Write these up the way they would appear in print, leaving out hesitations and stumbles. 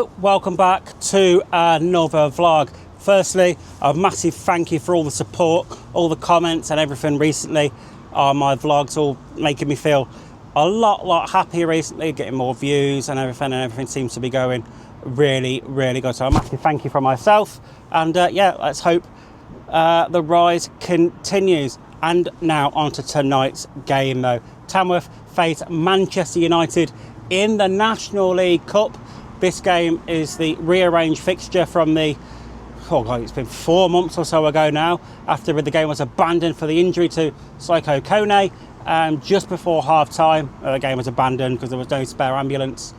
Welcome back to another vlog. Firstly, a massive thank you for all the support, all the comments and everything recently on my vlogs, all making me feel a lot happier recently, getting more views and everything seems to be going really good. So a massive thank you from myself, and yeah, let's hope the rise continues. And now on to tonight's game though. Tamworth face Manchester United in the National League Cup. This game is the rearranged fixture from the, it's been 4 months or so ago now, after the game was abandoned for the injury to Psycho Kone. Just before half time, the game was abandoned because there was no spare ambulance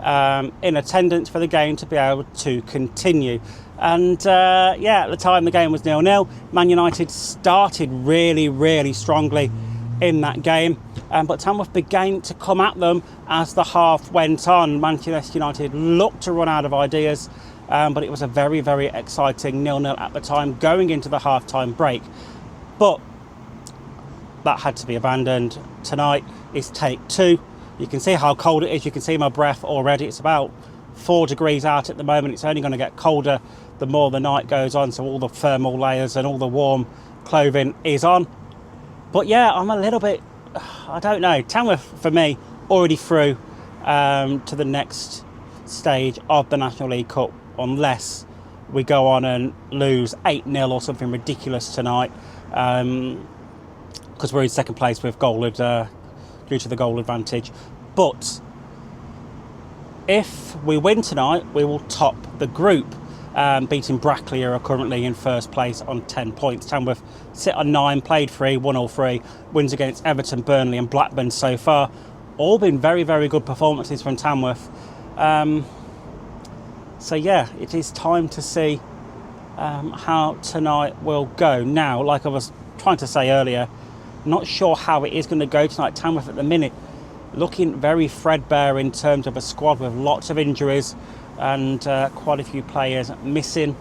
in attendance for the game to be able to continue. And yeah, at the time the game was 0-0. Man United started really strongly in that game, but Tamworth began to come at them as the half went on. Manchester United looked to run out of ideas, but it was a very exciting 0-0 at the time going into the half-time break. But that had to be abandoned. Tonight is take 2. You can see how cold it is. You can see my breath already. It's about 4 degrees out at the moment. It's only going to get colder the more the night goes on, so all the thermal layers and all the warm clothing is on. But yeah, I'm a little bit, I don't know. Tamworth, for me, already through to the next stage of the National League Cup, unless we go on and lose 8-0 or something ridiculous tonight, because we're in second place with due to the goal advantage. But if we win tonight, we will top the group. Beating Brackley, who are currently in first place on 10 points. Tamworth sit on 9, played 3, won all 3. Wins against Everton, Burnley and Blackburn so far. All been very good performances from Tamworth. So yeah, it is time to see how tonight will go. Now, like I was trying to say earlier, not sure how it is going to go tonight. Tamworth at the minute looking very threadbare in terms of a squad with lots of injuries and quite a few players missing.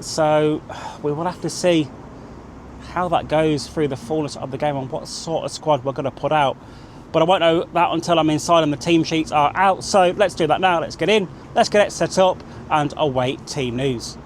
So we will have to see how that goes through the fullness of the game and what sort of squad we're going to put out. But I won't know that until I'm inside and the team sheets are out. So let's do that now. Let's get in, let's get it set up and await team news.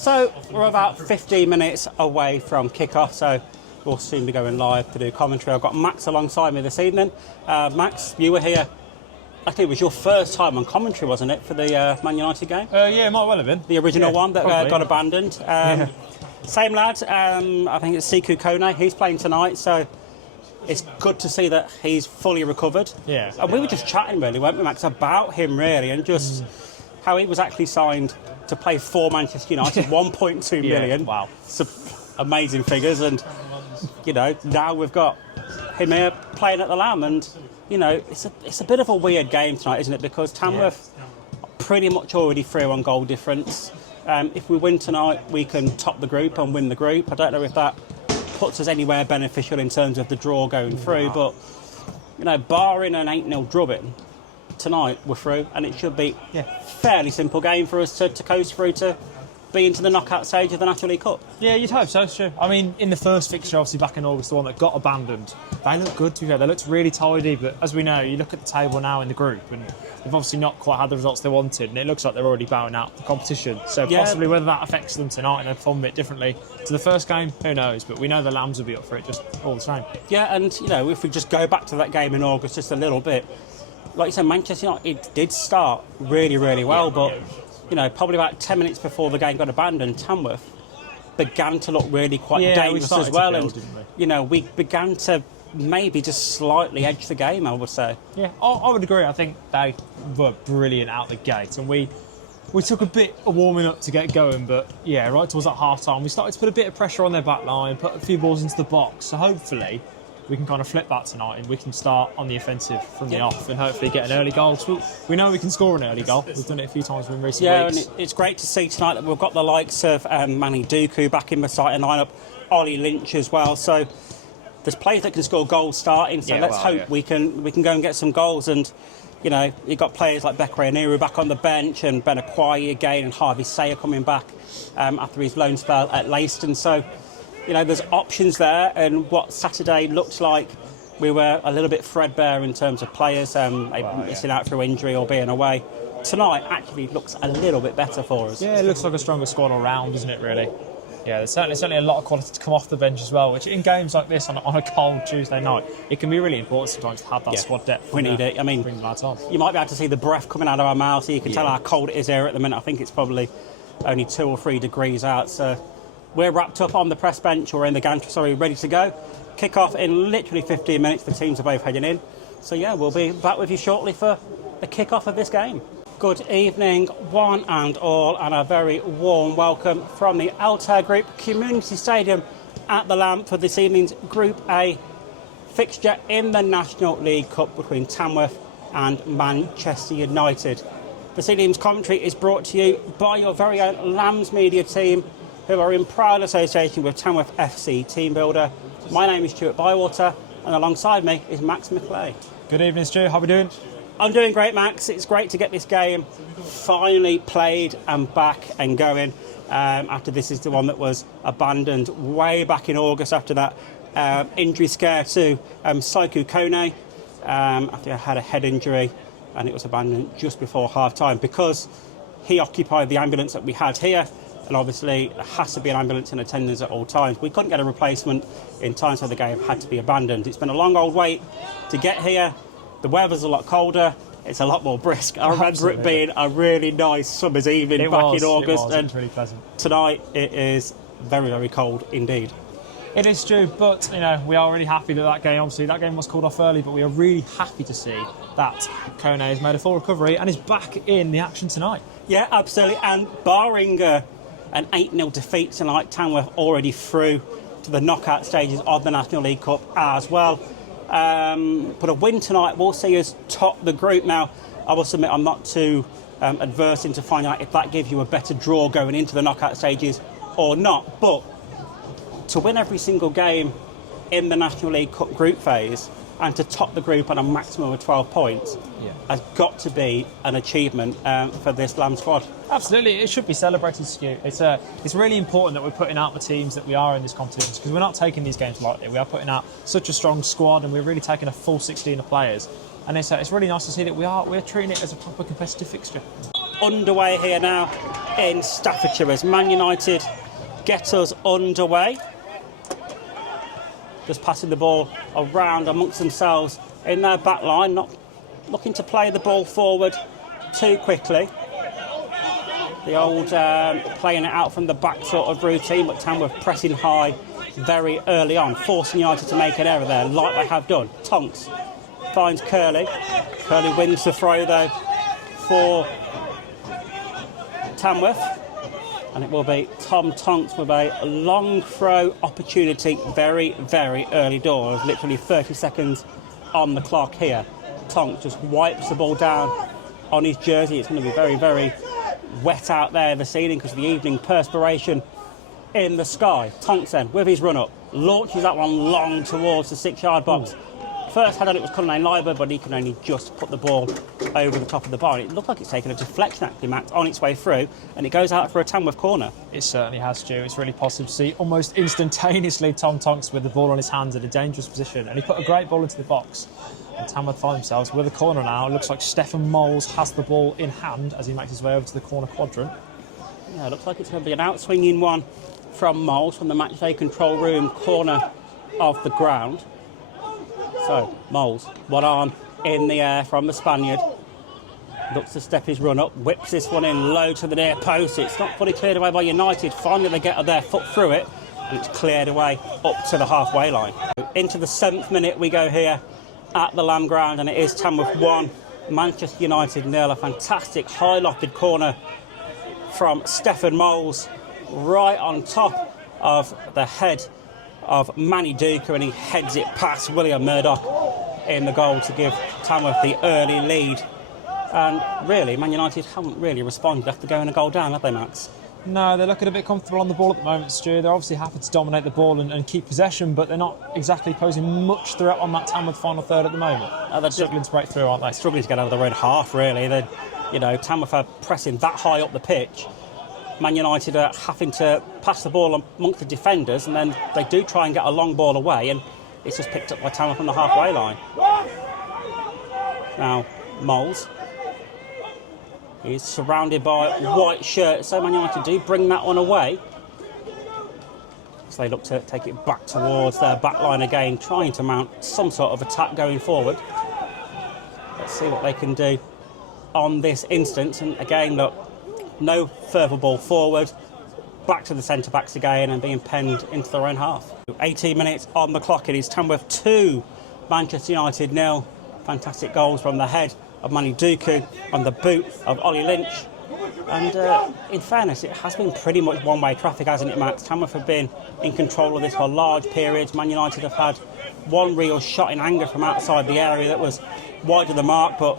So we're about 15 minutes away from kickoff, so we'll soon be going live to do commentary. I've got Max alongside me this evening. Max, you were here, I think it was your first time on commentary, wasn't it, for the Man United game? Yeah, it might well have been. The original one that got abandoned. Yeah. Same lad, I think it's Siku Kone, he's playing tonight, so it's good to see that he's fully recovered. Yeah. And we were just chatting really, weren't we, Max, about him really, and just how he was actually signed to play for Manchester United, 1.2 million. Wow. Amazing figures, and you know, now we've got him here playing at the Lamb, and you know, it's a bit of a weird game tonight, isn't it? Because Tamworth are pretty much already through on goal difference. If we win tonight, we can top the group and win the group. I don't know if that puts us anywhere beneficial in terms of the draw going through, but you know, barring an 8-0 drubbing, tonight we're through, and it should be a fairly simple game for us to coast through to be into the knockout stage of the National League Cup. Yeah, you'd hope so, it's true. I mean, in the first fixture, obviously back in August, the one that got abandoned, they looked good, to be fair. They looked really tidy, but as we know, you look at the table now in the group, and they've obviously not quite had the results they wanted, and it looks like they're already bowing out the competition. So possibly whether that affects them tonight and they perform a bit differently to the first game, who knows? But we know the Lambs will be up for it just all the same. Yeah, and you know, if we just go back to that game in August just a little bit, like you said, Manchester United did start really, really well, but probably about 10 minutes before the game got abandoned, Tamworth began to look really quite dangerous as well, build, and we began to maybe just slightly edge the game, I would say. Yeah, I would agree. I think they were brilliant out the gate, and we took a bit of warming up to get going, but right towards that half time, we started to put a bit of pressure on their back line, put a few balls into the box. So hopefully we can kind of flip that tonight and we can start on the offensive from the off and hopefully get an early goal. So we know we can score an early goal. We've done it a few times in recent weeks. And it's great to see tonight that we've got the likes of Manny Dooku back in the starting lineup, Ollie Lynch as well. So there's players that can score goals starting. So let's hope we can go and get some goals. And you've got players like Bekri Aniru back on the bench, and Ben Akwai again, and Harvey Sayer coming back after his loan spell at Leiston. So there's options there, and what Saturday looked like, we were a little bit threadbare in terms of players, missing out through injury or being away. Tonight actually looks a little bit better for us. Yeah, it looks like a stronger squad all round, doesn't it, really? Yeah, there's certainly a lot of quality to come off the bench as well, which in games like this on a cold Tuesday night, it can be really important sometimes to have that squad depth. We need it. I mean, you might be able to see the breath coming out of our mouths, so you can tell how cold it is here at the minute. I think it's probably only 2 or 3 degrees out, so we're wrapped up on the press bench, or in the gantry, ready to go. Kick off in literally 15 minutes. The teams are both heading in. So we'll be back with you shortly for the kick-off of this game. Good evening, one and all, and a very warm welcome from the Altair Group Community Stadium at the Lamp for this evening's Group A fixture in the National League Cup between Tamworth and Manchester United. This evening's commentary is brought to you by your very own Lambs Media team, who are in proud association with Tamworth FC Team Builder. My name is Stuart Bywater, and alongside me is Max McLeay. Good evening, Stu. How are we doing? I'm doing great, Max. It's great to get this game finally played and back and going. After this is the one that was abandoned way back in August after that injury scare to Saiku Kone after he had a head injury, and it was abandoned just before half-time because he occupied the ambulance that we had here. And obviously, there has to be an ambulance in attendance at all times. We couldn't get a replacement in time, so the game had to be abandoned. It's been a long old wait to get here. The weather's a lot colder. It's a lot more brisk. I remember it being a really nice summer's evening in August. It was really pleasant. Tonight, it is very, very cold indeed. It is, Stu, but we are really happy that game, obviously, that game was called off early, but we are really happy to see that Kone has made a full recovery and is back in the action tonight. Yeah, absolutely. And barring an 8-0 defeat tonight, Tamworth already through to the knockout stages of the National League Cup as well. But a win tonight will see us top the group. Now, I will submit I'm not too adverse into finding out if that gives you a better draw going into the knockout stages or not. But to win every single game in the National League Cup group phase and to top the group on a maximum of 12 points has got to be an achievement for this Lamb squad. Absolutely, it should be celebrated, Stu. It's really important that we're putting out the teams that we are in this competition, because we're not taking these games lightly. We are putting out such a strong squad, and we're really taking a full 16 of players. And it's really nice to see that we're treating it as a proper competitive fixture. Underway here now in Staffordshire as Man United get us underway. Just passing the ball around amongst themselves in their back line, not looking to play the ball forward too quickly. The old playing it out from the back sort of routine, but Tamworth pressing high very early on, forcing United to make an error there, like they have done. Tonks finds Curley. Curley wins the throw, though, for Tamworth. And it will be Tom Tonks with a long throw opportunity very, very early doors. Literally 30 seconds on the clock here. Tonks just wipes the ball down on his jersey. It's going to be very, very wet out there this evening because of the evening perspiration in the sky. Tonks then, with his run-up, launches that one long towards the 6-yard box. First had on it was Cullinane Leiber, but he can only just put the ball over the top of the bar. It looked like it's taken a deflection, actually, Max, on its way through, and it goes out for a Tamworth corner. It certainly has, Stu. It's really positive to see almost instantaneously Tom Tonks with the ball on his hands in a dangerous position, and he put a great ball into the box. And Tamworth find themselves with a corner now. It looks like Stefan Moles has the ball in hand as he makes his way over to the corner quadrant. Yeah, it looks like it's going to be an outswinging one from Moles from the matchday control room corner of the ground. So, Moles, one arm in the air from the Spaniard. Looks to step his run up, whips this one in low to the near post. It's not fully cleared away by United. Finally, they get their foot through it, and it's cleared away up to the halfway line. Into the 7th minute we go here at the Lamb Ground, and it is Tamworth 1, Manchester United 0. A fantastic high-lofted corner from Stefan Moles, right on top of the head of Manny Duker, and he heads it past William Murdoch in the goal to give Tamworth the early lead. And really, Man United haven't really responded after going a goal down, have they, Max? No, they're looking a bit comfortable on the ball at the moment, Stu. They're obviously happy to dominate the ball and keep possession, but they're not exactly posing much threat on that Tamworth final third at the moment. They're struggling to break through, aren't they? Struggling to get out of the red half, really. Tamworth are pressing that high up the pitch. Man United are having to pass the ball amongst the defenders, and then they do try and get a long ball away, and it's just picked up by Tamworth on the halfway line. Now, Moles. He's surrounded by white shirts, so Man United do bring that one away. So they look to take it back towards their back line again, trying to mount some sort of attack going forward. Let's see what they can do on this instance. And again, look, no further ball forward. Back to the centre-backs again and being penned into their own half. 18 minutes on the clock. It is Tamworth 2, Manchester United 0. Fantastic goals from the head of Manny Duku on the boot of Ollie Lynch. And in fairness, it has been pretty much one-way traffic, hasn't it, Max? Tamworth have been in control of this for large periods. Man United have had one real shot in anger from outside the area that was wide of the mark, but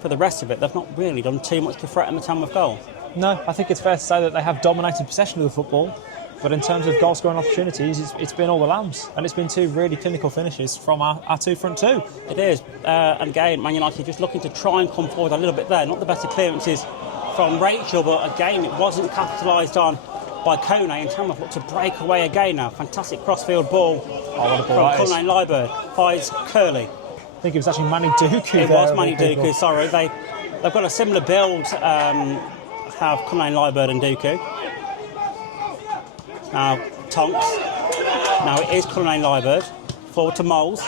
for the rest of it, they've not really done too much to threaten the Tamworth goal. No, I think it's fair to say that they have dominated possession of the football, but in terms of goal-scoring opportunities, it's been all the Lambs, and it's been two really clinical finishes from our two front two. It is, and again, Man United just looking to try and come forward a little bit there. Not the best of clearances from Rachel, but again, it wasn't capitalised on by Kone, and Tamworth look to break away again now. Fantastic crossfield ball from Cullen Liebert, finds Curley. I think it was actually Manny Duku. It was Manny Duku, sorry. They've got a similar build, have Cullen Liebert and Duku. Now, Tonks. Now it is Cullen Liebert. Forward to Moles.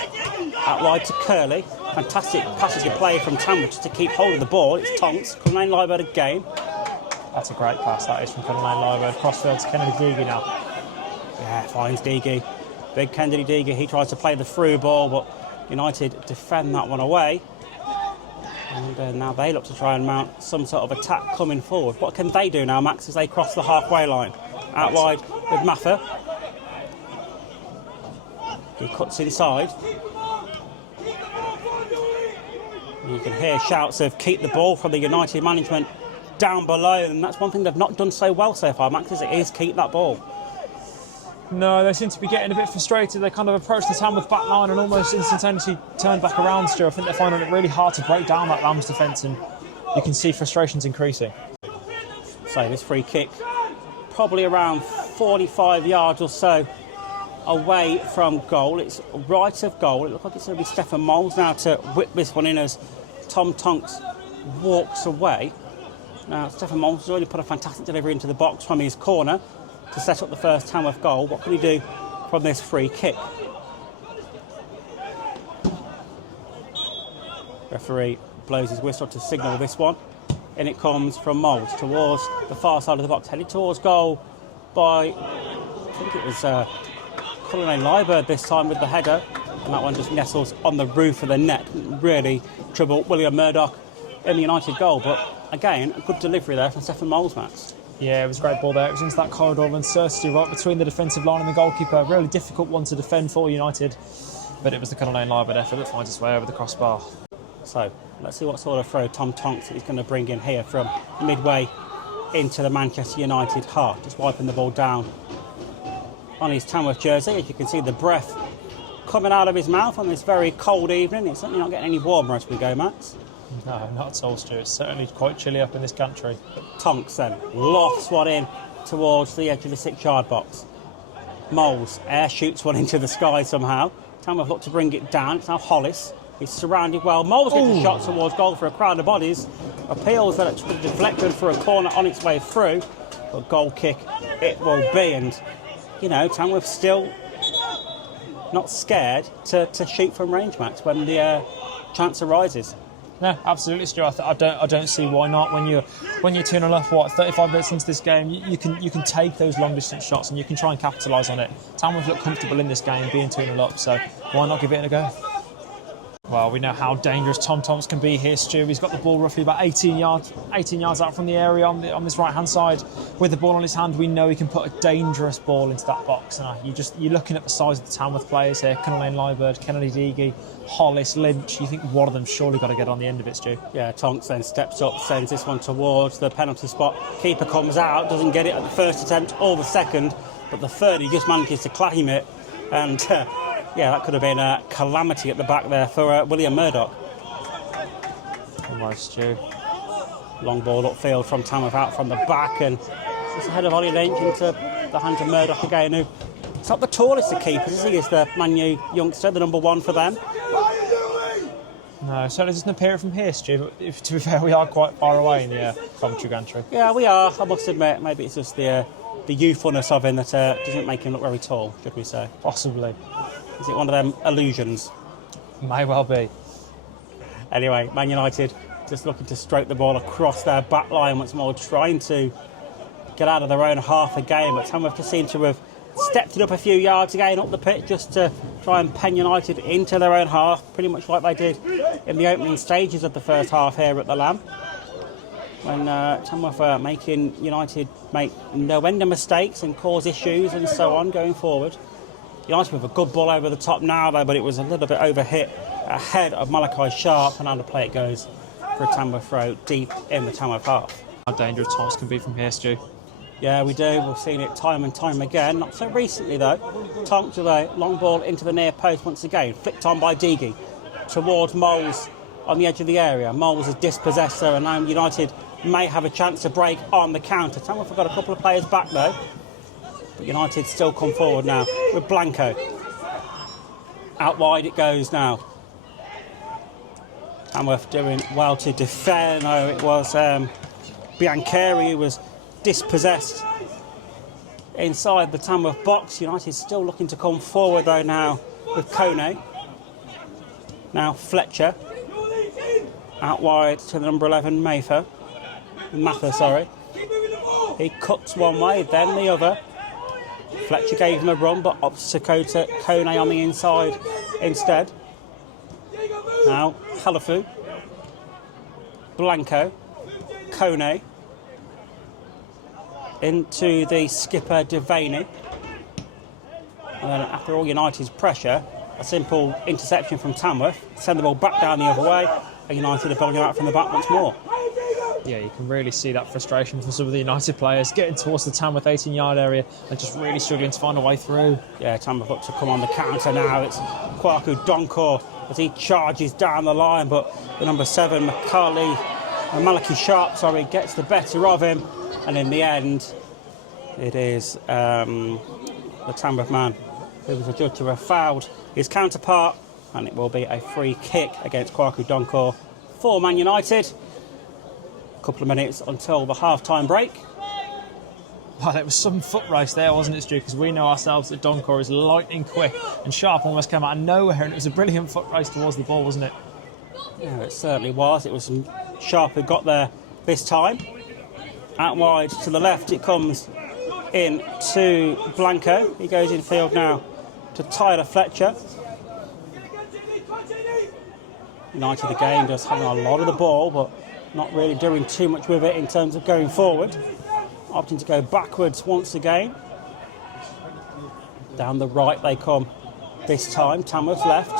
Out wide to Curley. Fantastic passage of play from Tamworth just to keep hold of the ball. It's Tonks. Cullen Liebert again. That's a great pass, that is, from Cullen Liebert. Crossfield to Kennedy Deegy now. Yeah, finds Deegy. Big Kennedy Deegy. He tries to play the through ball, but United defend that one away. And now they look to try and mount some sort of attack coming forward. What can they do now, Max, as they cross the halfway line? Out wide with Maffa. He cuts inside. You can hear shouts of keep the ball from the United management down below, and that's one thing they've not done so well so far, Max, is keep that ball. No, they seem to be getting a bit frustrated. They kind of approach the Tamworth back line and almost instantaneously turn back around, Stu. I think they're finding it really hard to break down that Lambs defence, and you can see frustrations increasing. So this free kick, probably around 45 yards or so away from goal. It's right of goal. It looks like it's going to be Stefan Moles now to whip this one in as Tom Tonks walks away. Now, Stefan Moles has already put a fantastic delivery into the box from his corner to set up the first Tamworth goal. What can he do from this free kick? Referee blows his whistle to signal this one. And it comes from Moles towards the far side of the box, headed towards goal by, I think it was Cullen Liebert this time with the header, and that one just nestles on the roof of the net. Really trouble William Murdoch in the United goal, but again, a good delivery there from Stefan Moles, Max. Yeah, it was a great ball there. It was into that corridor of uncertainty right between the defensive line and the goalkeeper. A really difficult one to defend for United, but it was the Cullen Liebert effort that finds its way over the crossbar. So, let's see what sort of throw Tom Tonks is going to bring in here from midway into the Manchester United half. Just wiping the ball down on his Tamworth jersey. As you can see, the breath coming out of his mouth on this very cold evening. It's certainly not getting any warmer as we go, Max. No, not at all, Stu. It's certainly quite chilly up in this country. Tonks then lofts one in towards the edge of the 6-yard box. Moles air shoots one into the sky somehow. Tamworth look to bring it down. It's now Hollis. He's surrounded well. Moles gets a shot towards goal for a crowd of bodies. Appeals that it's deflected for a corner on its way through. But goal kick it will be. And, you know, Tamworth still not scared to shoot from range, Max, when the chance arises. No, absolutely, Stu. I don't see why not. When you're 2-0 up, what 35 minutes into this game, you can take those long distance shots and you can try and capitalise on it. Tamworth look comfortable in this game, being 2-0 up, so why not give it a go? Well, we know how dangerous Tom Toms can be here, Stu. He's got the ball roughly about 18 yards out from the area on this right-hand side. With the ball on his hand, we know he can put a dangerous ball into that box. And you're looking at the size of the Tamworth players here: Cunnaline Liebird, Kennedy Deege, Hollis, Lynch. You think one of them surely got to get on the end of it, Stu? Yeah, Tonks then steps up, sends this one towards the penalty spot. Keeper comes out, doesn't get it at the first attempt or the second, but the third he just manages to claim it. And yeah, that could have been a calamity at the back there for William Murdoch. Almost, Stu. Long ball upfield from Tamworth out from the back, and just ahead of Ollie Lynch into the hands of Murdoch again, who it's not the tallest of keepers, is he? Is the Man U youngster, the number one for them. No, so it doesn't appear from here, Stu, but to be fair, we are quite far away in the Coventry gantry. Yeah, we are, I must admit. Maybe it's just the youthfulness of him that doesn't make him look very tall, should we say. Possibly. Is it one of them illusions? May well be. Anyway, Man United just looking to stroke the ball across their back line once more, trying to get out of their own half again, but Tamworth just seem to have stepped it up a few yards again up the pitch just to try and pen United into their own half, pretty much like they did in the opening stages of the first half here at the Lamb, when Tamworth were making United make no end of mistakes and cause issues and so on going forward. United with a good ball over the top now though, but it was a little bit overhit ahead of Malachi Sharp, and now the play it goes for a Tamworth throw deep in the Tamworth half. How dangerous Tonks can be from here, Stu. Yeah, we do. We've seen it time and time again. Not so recently, though. Tonks with a long ball into the near post once again. Flicked on by Deege towards Moles on the edge of the area. Moles is dispossessed there, and now United may have a chance to break on the counter. Tamworth have got a couple of players back, though. But United still come forward now with Blanco. Out wide it goes now. Tamworth doing well to defend. No, it was Biancheri who was dispossessed inside the Tamworth box. United still looking to come forward though now with Kone. Now Fletcher out wide to the number 11 Mather, sorry. He cuts one way, then the other. Fletcher gave him a run, but opts to Kone on the inside instead. Now Halafu, Blanco, Kone into the skipper Devaney, and then after all United's pressure, a simple interception from Tamworth, send the ball back down the other way, and United are building out from the back once more. Yeah, you can really see that frustration from some of the United players getting towards the Tamworth 18-yard area and just really struggling to find a way through. Yeah, Tamworth look to come on the counter now. It's Kwaku Donkor as he charges down the line, but the number 7 Malachi Sharp, gets the better of him, and in the end it is the Tamworth man who was adjudged to have fouled his counterpart, and it will be a free kick against Kwaku Donkor for Man United. A couple of minutes until the half-time break. Well, it was some foot race there, wasn't it, Stu? Because we know ourselves that Donkor is lightning quick, and Sharp almost came out of nowhere, and it was a brilliant foot race towards the ball, wasn't it? Yeah, it certainly was. It was Sharp who got there this time. Out wide to the left it comes in to Blanco. He goes in field now to Tyler Fletcher. United again just having a lot of the ball, but not really doing too much with it in terms of going forward. Opting to go backwards once again. Down the right they come this time. Tamworth left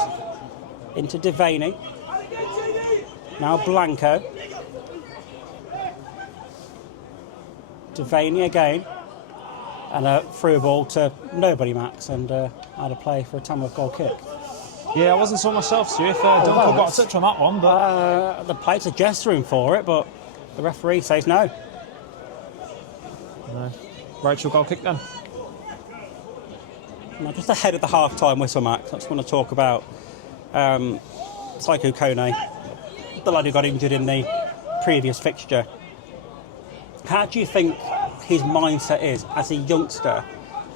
into Devaney. Now Blanco. Devaney again. And a through ball to nobody, Max, and out of play for a Tamworth goal kick. Yeah, I wasn't sure myself, Stu, if Donkor got a touch on that one, but... the players are gesturing for it, but the referee says no. No. Rachel goal kick then. Now, just ahead of the half-time whistle, Max, I just want to talk about Saiku Kone, the lad who got injured in the previous fixture. How do you think his mindset is as a youngster,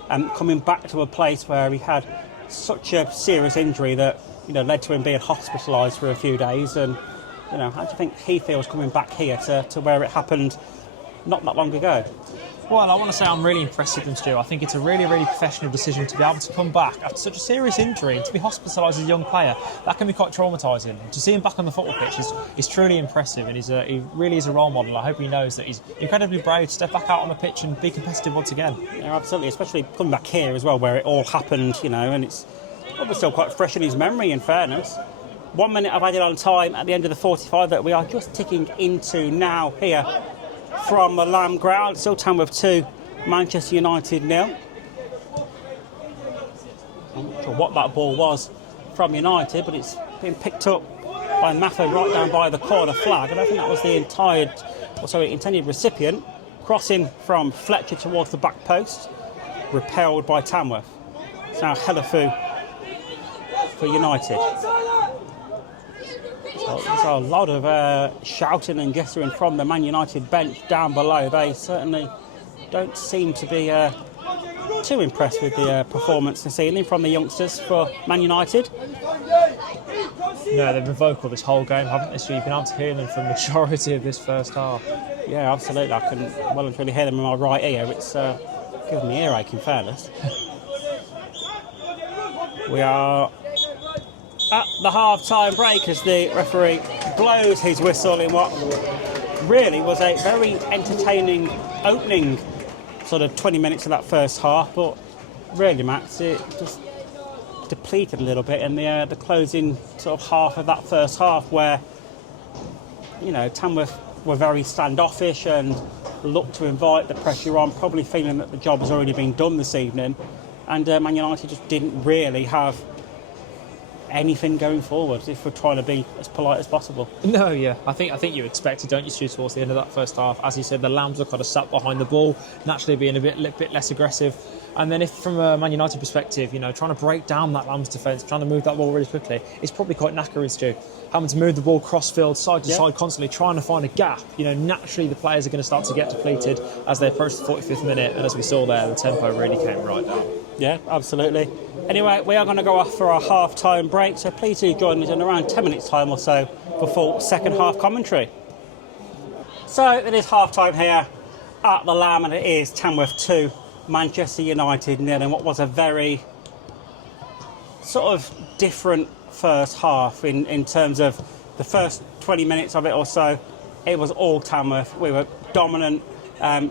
coming back to a place where he had such a serious injury that led to him being hospitalised for a few days. And how do you think he feels coming back here to where it happened not that long ago? Well, I want to say I'm really impressed with them, Stu. I think it's a really, really professional decision to be able to come back after such a serious injury and to be hospitalised as a young player. That can be quite traumatising. To see him back on the football pitch is truly impressive, and he really is a role model. I hope he knows that he's incredibly brave to step back out on the pitch and be competitive once again. Yeah, absolutely, especially coming back here as well, where it all happened, and it's probably still quite fresh in his memory, in fairness. 1 minute of added on time at the end of the 45 that we are just ticking into now here from the Lamb Ground. Still Tamworth 2, Manchester United 0. I'm not sure what that ball was from United, but it's been picked up by Maffa right down by the corner flag. I don't think that was the intended recipient. Crossing from Fletcher towards the back post, repelled by Tamworth. It's now Helafu for United. So there's a lot of shouting and gesturing from the Man United bench down below. They certainly don't seem to be too impressed with the performance this evening from the youngsters for Man United. No, they've been vocal this whole game, haven't they? So you've been able to hear them for the majority of this first half. Yeah, absolutely. I can well and truly hear them in my right ear. It's giving me earache, in fairness. We are at the half-time break as the referee blows his whistle in what really was a very entertaining opening sort of 20 minutes of that first half, but really, Max, it just depleted a little bit in the closing sort of half of that first half, where Tamworth were very standoffish and looked to invite the pressure on, probably feeling that the job has already been done this evening, and Man United just didn't really have anything going forward, if we're trying to be as polite as possible. No, yeah. I think you expected, don't you, Stu, towards the end of that first half. As you said, the Lambs were kind of sat behind the ball, naturally being a bit less aggressive. And then if from a Man United perspective, trying to break down that Lambs defence, trying to move that ball really quickly, it's probably quite knackering, Stu. Having to move the ball cross-field, side to side, constantly trying to find a gap. Naturally the players are going to start to get depleted as they approach the 45th minute. And as we saw there, the tempo really came right down. Yeah, absolutely. Anyway, we are going to go off for our half-time break, so please do join us in around 10 minutes' time or so for full second-half commentary. So it is half-time here at the Lamb, and it is Tamworth 2, Manchester United 0, and what was a very sort of different first half in terms of the first 20 minutes of it or so. It was all Tamworth. We were dominant,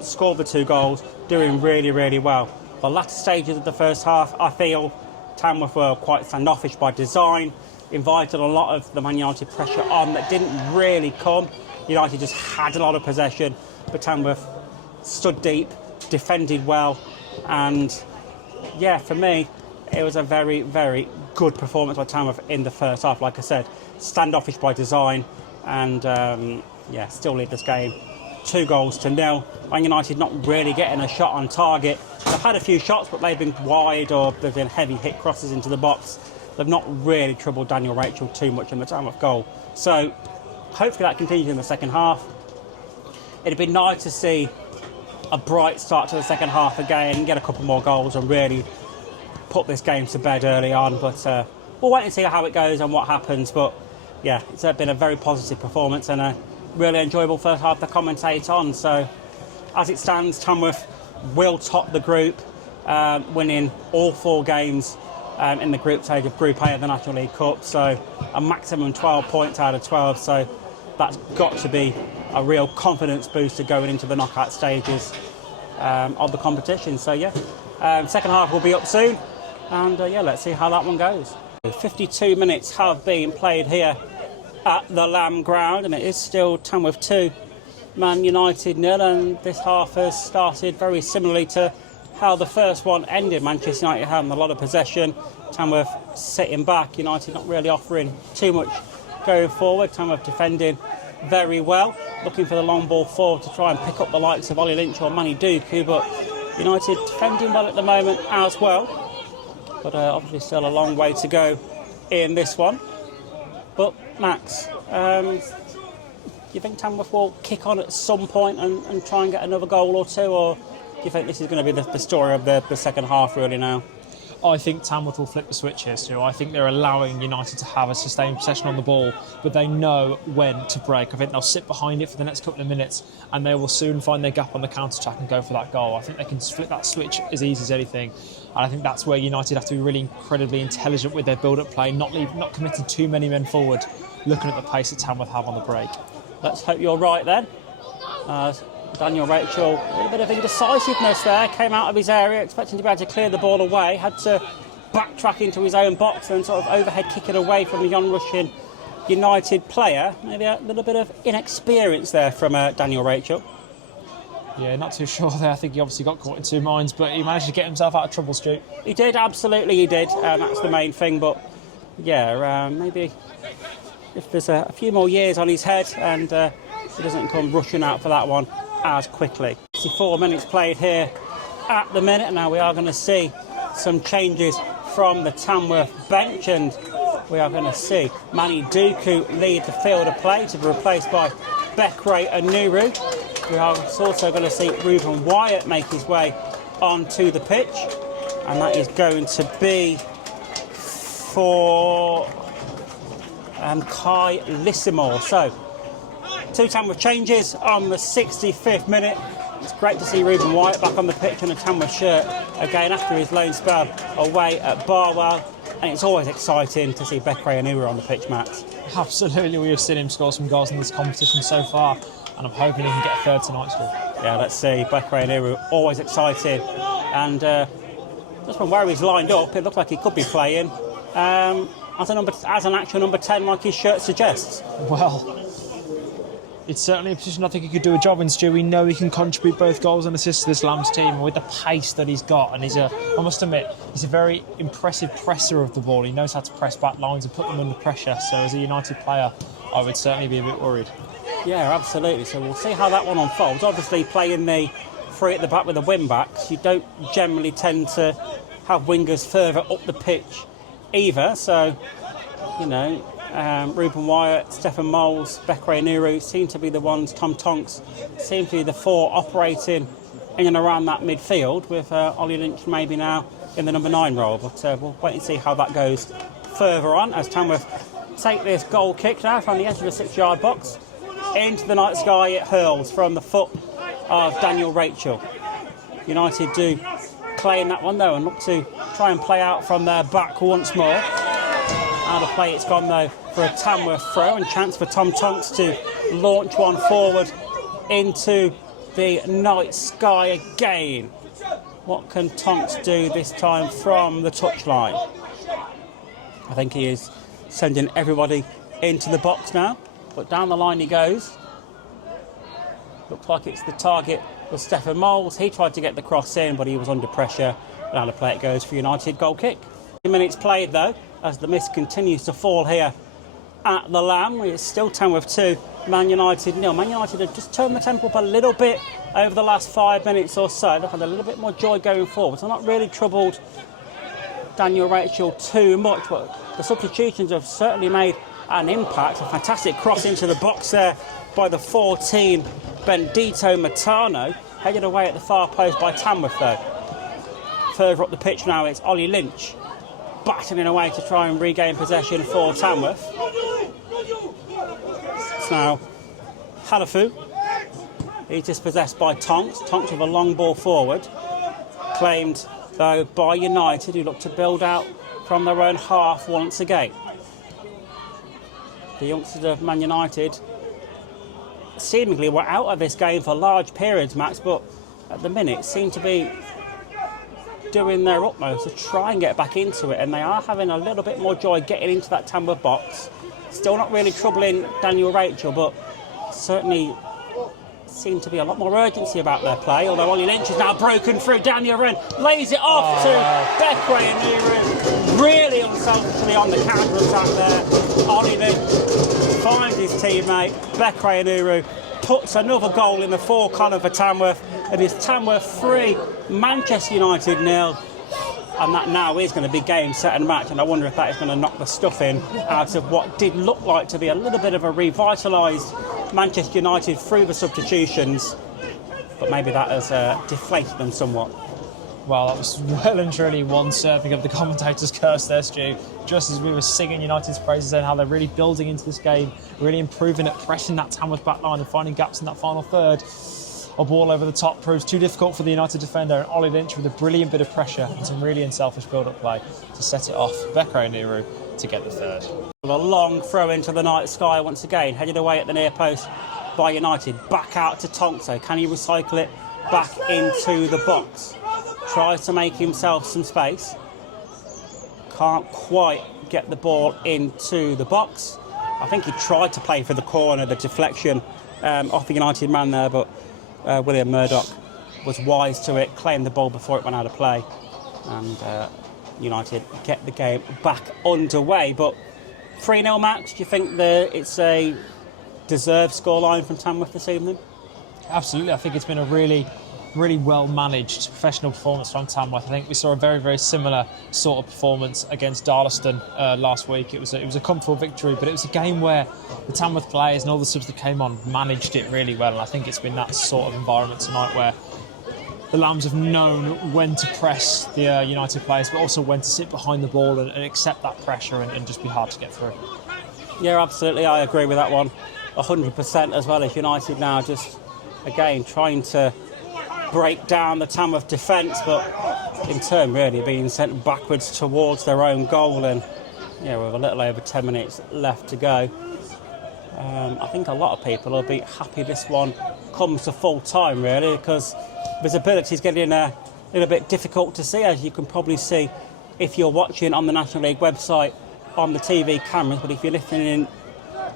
scored the 2 goals, doing really, really well. The latter stages of the first half, I feel Tamworth were quite standoffish by design, invited a lot of the Man United pressure on that didn't really come. United just had a lot of possession, but Tamworth stood deep, defended well, and yeah, for me, it was a very, very good performance by Tamworth in the first half. Like I said, standoffish by design, and still lead this game 2-0. Man United not really getting a shot on target. They've had a few shots, but they've been wide or they've been heavy hit crosses into the box. They've not really troubled Daniel Rachel too much in the Tamworth goal. So hopefully that continues in the second half. It'd be nice to see a bright start to the second half again and get a couple more goals and really put this game to bed early on. But we'll wait and see how it goes and what happens. But yeah, it's been a very positive performance and a really enjoyable first half to commentate on. So as it stands, Tamworth will top the group, winning all 4 games in the group stage of Group A of the National League Cup. So a maximum 12 points out of 12. So that's got to be a real confidence booster going into the knockout stages of the competition. So yeah, second half will be up soon, and let's see how that one goes. 52 minutes have been played here at the Lamb Ground, and it is still Tamworth 2, Man United 0, and this half has started very similarly to how the first one ended. Manchester United having a lot of possession, Tamworth sitting back, United not really offering too much going forward. Tamworth defending very well, looking for the long ball forward to try and pick up the likes of Ollie Lynch or Manny Duku, but United defending well at the moment as well, but obviously still a long way to go in this one. But Max, do you think Tamworth will kick on at some point and try and get another goal or two, or do you think this is going to be the story of the second half really now? I think Tamworth will flip the switch here, Stu. I think they're allowing United to have a sustained possession on the ball, but they know when to break. I think they'll sit behind it for the next couple of minutes and they will soon find their gap on the counter-attack and go for that goal. I think they can flip that switch as easy as anything. And I think that's where United have to be really incredibly intelligent with their build-up play, not committing too many men forward, looking at the pace that Tamworth have on the break. Let's hope you're right then. Daniel Rachel, a little bit of indecisiveness there, came out of his area expecting to be able to clear the ball away, had to backtrack into his own box and sort of overhead kick it away from the on-rushing United player. Maybe a little bit of inexperience there from Daniel Rachel. Yeah, not too sure there. I think he obviously got caught in two minds, but he managed to get himself out of trouble, Stu. He did, absolutely he did. That's the main thing, but yeah, maybe if there's a few more years on his head and he doesn't come rushing out for that one as quickly. 64 minutes played here at the minute. Now we are going to see some changes from the Tamworth bench, and we are going to see Manny Dooku lead the field of play to be replaced by Bekray Anuru. We are also going to see Reuben Wyatt make his way onto the pitch, and that is going to be for Kai Lissimore. So, two Tamworth changes on the 65th minute. It's great to see Reuben Wyatt back on the pitch in a Tamworth shirt again after his loan spell away at Barwell. And it's always exciting to see Bekray Anuru on the pitch, Matt. Absolutely, we have seen him score some goals in this competition so far, and I'm hoping he can get a third tonight, Stu. Yeah, let's see. Bekray Anuru, always exciting. And just from where he's lined up, it looks like he could be playing as an actual number 10, like his shirt suggests. Well, it's certainly a position I think he could do a job in, Stu. We know he can contribute both goals and assists to this Lambs team, and with the pace that he's got, and I must admit, he's a very impressive presser of the ball. He knows how to press back lines and put them under pressure. So as a United player, I would certainly be a bit worried. Yeah, absolutely. So we'll see how that one unfolds. Obviously, playing the three at the back with the wing backs, you don't generally tend to have wingers further up the pitch either. So, you know, Reuben Wyatt, Stefan Moles, Bekray Anuru seem to be the ones. Tom Tonks seem to be the four operating in and around that midfield, with Ollie Lynch maybe now in the number 9 role. But we'll wait and see how that goes further on as Tamworth take this goal kick now from the edge of the 6-yard box into the night sky. It hurls from the foot of Daniel Rachel. United do claim that one though and look to try and play out from their back once more. Out of play it's gone though for a Tamworth throw, and chance for Tom Tonks to launch one forward into the night sky again. What can Tonks do this time from the touchline? I think he is sending everybody into the box now, but down the line he goes. Looks like it's the target was Stefan Moles. He tried to get the cross in, but he was under pressure. And out of play it goes for United goal kick. 2 minutes played though, as the mist continues to fall here at the Lamb. It's still Tamworth 2, Man United 0. Man United have just turned the tempo up a little bit over the last 5 minutes or so. They've had a little bit more joy going forward. So I'm not really troubled Daniel Rachel too much, but the substitutions have certainly made an impact. A fantastic cross into the box there by the 14, Bendito Matano, headed away at the far post by Tamworth though. Further up the pitch now it's Ollie Lynch battling away to try and regain possession for Tamworth. It's now Halafu. He's dispossessed by Tonks. Tonks with a long ball forward. Claimed though by United, who look to build out from their own half once again. The youngsters of Man United seemingly were out of this game for large periods, Max, but at the minute seem to be doing their utmost to try and get back into it, and they are having a little bit more joy getting into that Tamworth box. Still not really troubling Daniel Rachel, but certainly seem to be a lot more urgency about their play, although Ollie Lynch is now broken through. Daniel Wren lays it off to Bekray Anuru, really unselfishly on the counter-attack there. Ollie Lynch finds his teammate. Bekray Anuru puts another goal in the four corner for Tamworth. It is Tamworth 3, Manchester United 0. And that now is going to be game, set and match, and I wonder if that is going to knock the stuffing out of what did look like to be a little bit of a revitalised Manchester United through the substitutions, but maybe that has deflated them somewhat. Well, that was well and truly one serving of the commentator's curse there, Stu. Just as we were singing United's praises and how they're really building into this game, really improving at pressing that Tamworth back line and finding gaps in that final third. A ball over the top proves too difficult for the United defender, and Ollie Lynch with a brilliant bit of pressure and some really unselfish build-up play to set it off. Bekro Niru to get the third. A long throw into the night sky once again, headed away at the near post by United. Back out to Tonto. Can he recycle it back into the box? Tries to make himself some space. Can't quite get the ball into the box. I think he tried to play for the corner, the deflection off the United man there, but William Murdoch was wise to it, claimed the ball before it went out of play, and United get the game back underway. But 3-0 Max, do you think it's a deserved scoreline from Tamworth this evening? Absolutely. I think it's been a really well managed professional performance from Tamworth. I think we saw a very, very similar sort of performance against Darlaston last week. It was a comfortable victory, but it was a game where the Tamworth players and all the subs that came on managed it really well, and I think it's been that sort of environment tonight where the Lambs have known when to press the United players, but also when to sit behind the ball and accept that pressure and just be hard to get through. Yeah, absolutely. I agree with that one 100%, as well as United now just, again, trying to break down the Tamworth defence, but in turn really being sent backwards towards their own goal, and yeah, with a little over 10 minutes left to go. I think a lot of people will be happy this one comes to full time, really, because visibility is getting a little bit difficult to see, as you can probably see if you're watching on the National League website on the TV cameras. But if you're listening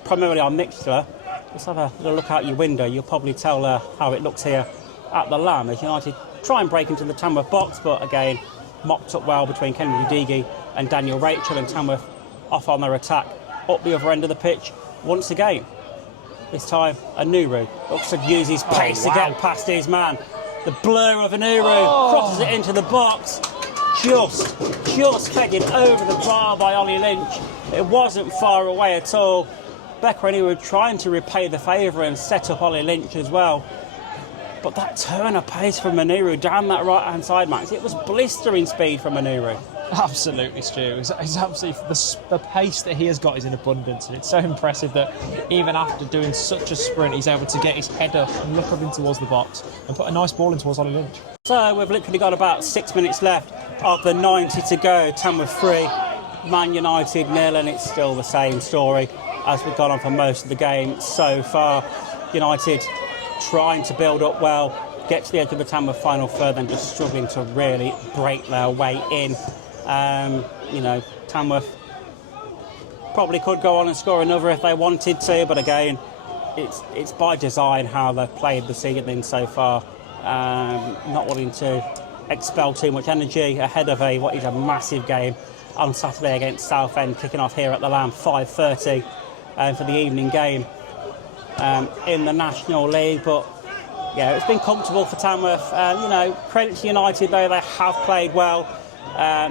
primarily on Mixlr, just have a little look out your window. You'll probably tell how it looks here at the Lamb, as United try and break into the Tamworth box, but again mopped up well between Kennedy Digi and Daniel Rachel, and Tamworth off on their attack up the other end of the pitch once again. This time Anuru looks to use his pace to get past his man. The blur of Anuru crosses it into the box, just headed over the bar by Ollie Lynch. It wasn't far away at all. Bekro Anuru trying to repay the favour and set up Ollie Lynch as well. But that turn of pace from Anuru down that right-hand side, Max, it was blistering speed from Anuru. Absolutely, Stu. It's absolutely the pace that he has got is in abundance, and it's so impressive that even after doing such a sprint, he's able to get his head up and look up in towards the box and put a nice ball in towards Ollie Lynch. So we've literally got about 6 minutes left of the 90 to go. Tamworth 3, Man United 0, and it's still the same story as we've gone on for most of the game so far. United trying to build up well, get to the edge of the Tamworth final third, and just struggling to really break their way in. Tamworth probably could go on and score another if they wanted to, but again, it's by design how they've played the season so far. Not wanting to expel too much energy ahead of what is a massive game on Saturday against Southend, kicking off here at the Lamb 5:30 for the evening game in the National League. But yeah, it's been comfortable for Tamworth. Credit to United though, they have played well.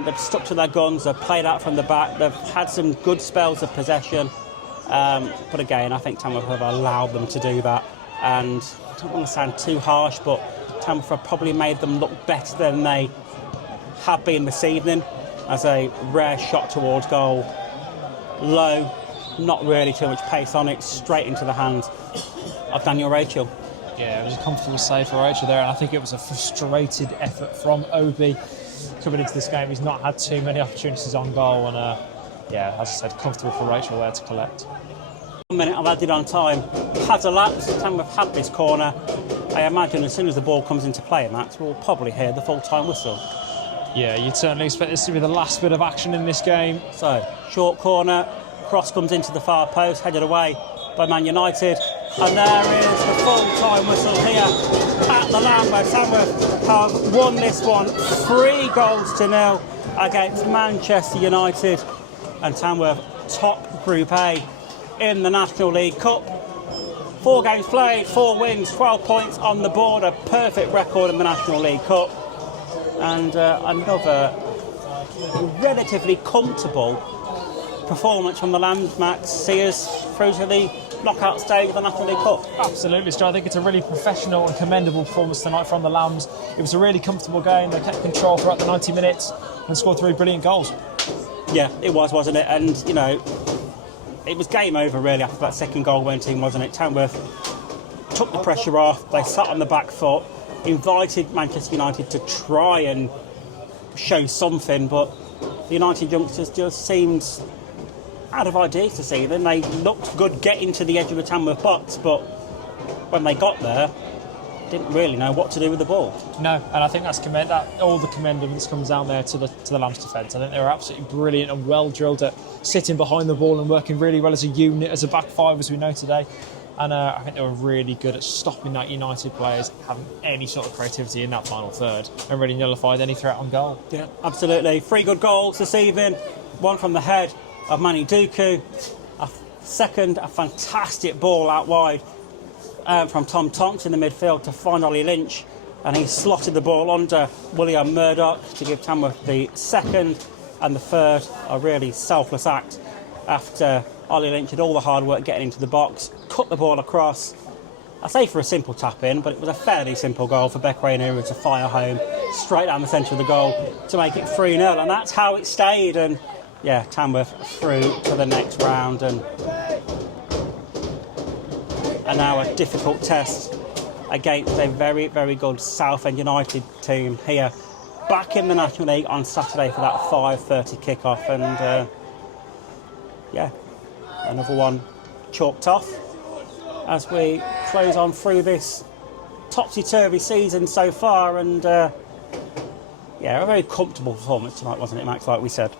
They've stuck to their guns, they've played out from the back, they've had some good spells of possession, but again I think Tamworth have allowed them to do that, and I don't want to sound too harsh, but Tamworth have probably made them look better than they have been this evening, as a rare shot towards goal, low, not really too much pace on it, straight into the hands of Daniel Rachel. Yeah, it was a comfortable save for Rachel there, and I think it was a frustrated effort from Obi coming into this game. He's not had too many opportunities on goal, and as I said, comfortable for Rachel there to collect. 1 minute I've added on time. Has elapsed. Tamworth had this corner. I imagine as soon as the ball comes into play, Max, we'll probably hear the full-time whistle. Yeah, you'd certainly expect this to be the last bit of action in this game. So, short corner, cross comes into the far post, headed away by Man United. And there is the full-time whistle here at the Lamb, where Tamworth have won this one 3-0 against Manchester United. And Tamworth top Group A in the National League Cup. 4 games played, 4 wins, 12 points on the board, a perfect record in the National League Cup. And another relatively comfortable performance from the Lambs, Max, see us through to the knockout stage of the National League Cup. Absolutely, Stu. I think it's a really professional and commendable performance tonight from the Lambs. It was a really comfortable game. They kept control throughout the 90 minutes and scored 3 brilliant goals. Yeah, it was, wasn't it? And, you know, it was game over really after that second goal went in, wasn't it? Tamworth took the pressure off. They sat on the back foot, invited Manchester United to try and show something, but the United youngsters just seemed out of ideas to see them. They looked good getting to the edge of the Tamworth box, but when they got there, didn't really know what to do with the ball. No, and I think that's all the commendance comes down there to the Lambs defence. I think they were absolutely brilliant and well drilled at sitting behind the ball and working really well as a unit, as a back five, as we know today. And I think they were really good at stopping that United players having any sort of creativity in that final third and really nullified any threat on goal. Yeah, absolutely. 3 good goals this evening. One from the head of Manny Duku. A fantastic ball out wide from Tom Tonks in the midfield to find Ollie Lynch, and he slotted the ball under William Murdoch to give Tamworth the second, and the third, a really selfless act after Ollie Lynch had all the hard work getting into the box, cut the ball across. I say for a simple tap in, but it was a fairly simple goal for Beck Rainier to fire home straight down the centre of the goal to make it 3-0, and that's how it stayed. And yeah, Tamworth through to the next round, and now a difficult test against a very, very good Southend United team here, back in the National League on Saturday for that 5:30 kick-off, and yeah, another one chalked off as we close on through this topsy-turvy season so far, and yeah, a very comfortable performance tonight, wasn't it, Max, like we said?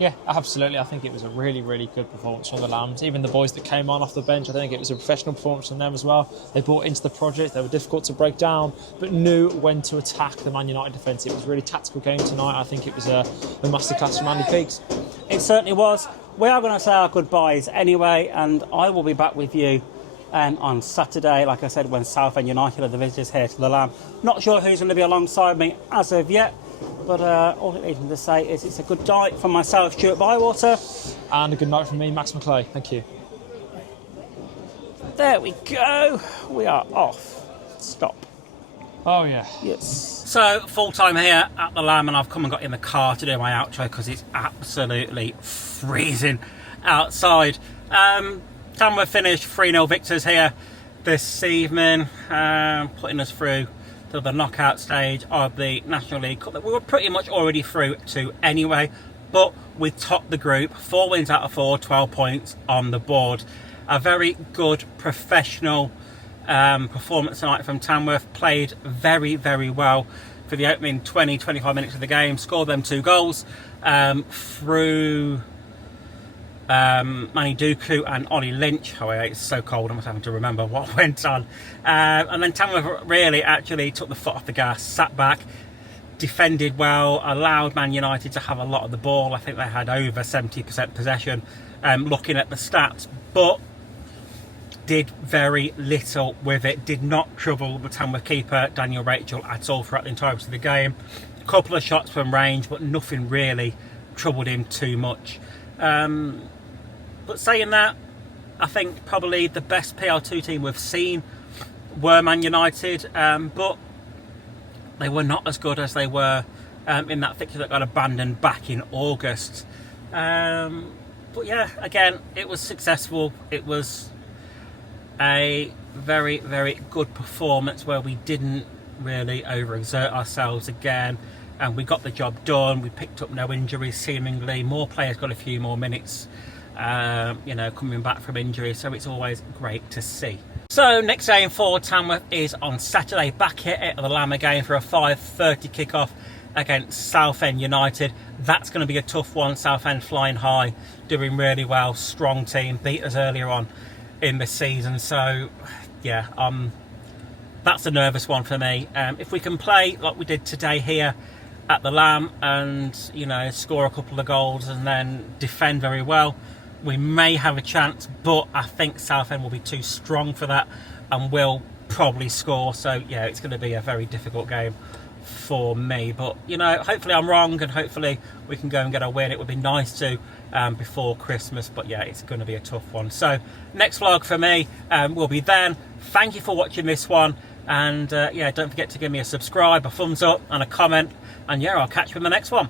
Yeah, absolutely. I think it was a really, really good performance from the Lambs. Even the boys that came on off the bench, I think it was a professional performance from them as well. They bought into the project. They were difficult to break down, but knew when to attack the Man United defence. It was a really tactical game tonight. I think it was a masterclass from Andy Peaks. It certainly was. We are going to say our goodbyes anyway, and I will be back with you on Saturday, like I said, when Southend United are the visitors here to the Lamb. Not sure who's going to be alongside me as of yet, but all it needs to say is it's a good night from myself, Stuart Bywater. And a good night from me, Max McClay. Thank you. There we go. We are off. Stop. Oh, yeah. Yes. So, full time here at the Lamb, and I've come and got in the car to do my outro because it's absolutely freezing outside. Tamworth finished 3-0 victors here this evening, putting us through to the knockout stage of the National League Cup that we were pretty much already through to anyway, but we topped the group, 4 wins out of 4, 12 points on the board. A very good professional performance tonight from Tamworth. Played very, very well for the opening 20-25 minutes of the game, scored them 2 goals through Manny Duku and Ollie Lynch. Oh, it's so cold, I'm just having to remember what went on. And then Tamworth really actually took the foot off the gas, sat back, defended well, allowed Man United to have a lot of the ball. I think they had over 70% possession, looking at the stats, but did very little with it. Did not trouble the Tamworth keeper, Daniel Rachel, at all throughout the entirety of the game. A couple of shots from range, but nothing really troubled him too much. But saying that, I think probably the best PL2 team we've seen were Man United, but they were not as good as they were in that fixture that got abandoned back in August. But yeah, again, it was successful. It was a very, very good performance where we didn't really overexert ourselves again, and we got the job done. We picked up no injuries seemingly. More players got a few more minutes, coming back from injury, so it's always great to see. So next game for Tamworth is on Saturday, back here at the Lamb again for a 5:30 kick-off against Southend United. That's going to be a tough one. Southend flying high, doing really well, strong team, beat us earlier on in the season, so yeah, that's a nervous one for me. If we can play like we did today here at the Lamb and score a couple of goals and then defend very well, we may have a chance, but I think Southend will be too strong for that and will probably score. So yeah, it's going to be a very difficult game for me. But, you know, hopefully I'm wrong, and hopefully we can go and get a win. It would be nice to before Christmas, but yeah, it's going to be a tough one. So next vlog for me will be then. Thank you for watching this one, and yeah, don't forget to give me a subscribe, a thumbs up and a comment, and yeah, I'll catch you in the next one.